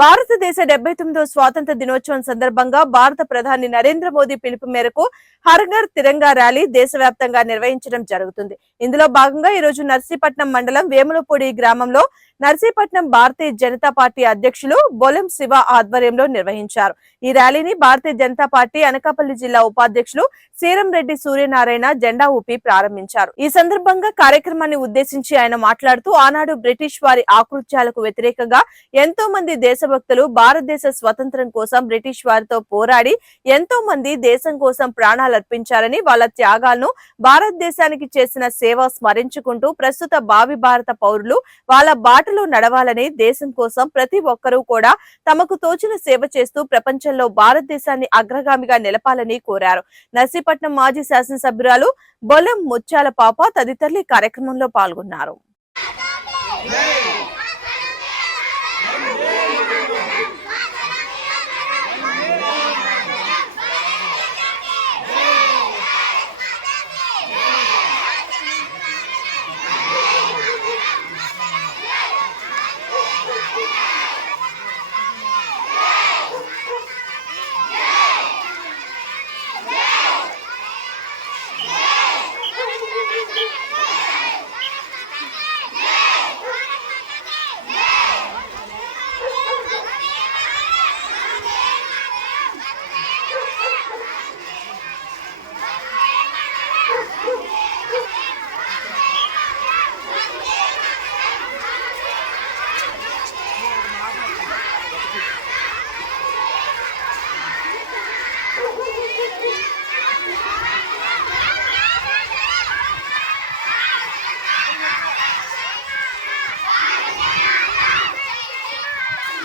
భారతదేశ డెబ్బై తొమ్మిదో స్వాతంత్ర దినోత్సవం సందర్భంగా భారత ప్రధాని నరేంద్ర మోదీ పిలుపు మేరకు హర్ఘర్ తిరంగా ర్యాలీ దేశవ్యాప్తంగా నిర్వహించడం జరుగుతుంది. ఇందులో భాగంగా ఈ రోజు నర్సీపట్నం మండలం వేములపూడి గ్రామంలో నర్సీపట్నం భారతీయ జనతా పార్టీ అధ్యక్షులు బొలం శివ ఆధ్వర్యంలో నిర్వహించారు. ఈ ర్యాలీని భారతీయ జనతా పార్టీ అనకాపల్లి జిల్లా ఉపాధ్యక్షులు సీరంరెడ్డి సూర్యనారాయణ జెండా ఊపి ప్రారంభించారు. ఈ సందర్భంగా కార్యక్రమాన్ని ఉద్దేశించి ఆయన మాట్లాడుతూ ఆనాడు బ్రిటిష్ వారి ఆకృత్యాలకు వ్యతిరేకంగా ఎంతో మంది దేశ దేశభక్తులు భారతదేశ స్వతంత్రం కోసం బ్రిటిష్ వారితో పోరాడి ఎంతో మంది దేశం కోసం ప్రాణాలు అర్పించారని వాళ్ళ త్యాగాలను భారతదేశానికి చేసిన సేవ స్మరించుకుంటూ ప్రస్తుత భావి భారత పౌరులు వాళ్ళ బాటలో నడవాలని దేశం కోసం ప్రతి ఒక్కరూ కూడా తమకు తోచిన సేవ చేస్తూ ప్రపంచంలో భారతదేశాన్ని అగ్రగామిగా నిలపాలని కోరారు. నర్సీపట్నం మాజీ శాసనసభ్యురాలు బొలం ముత్యాల పాప తదితరులు కార్యక్రమంలో పాల్గొన్నారు.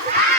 Yeah.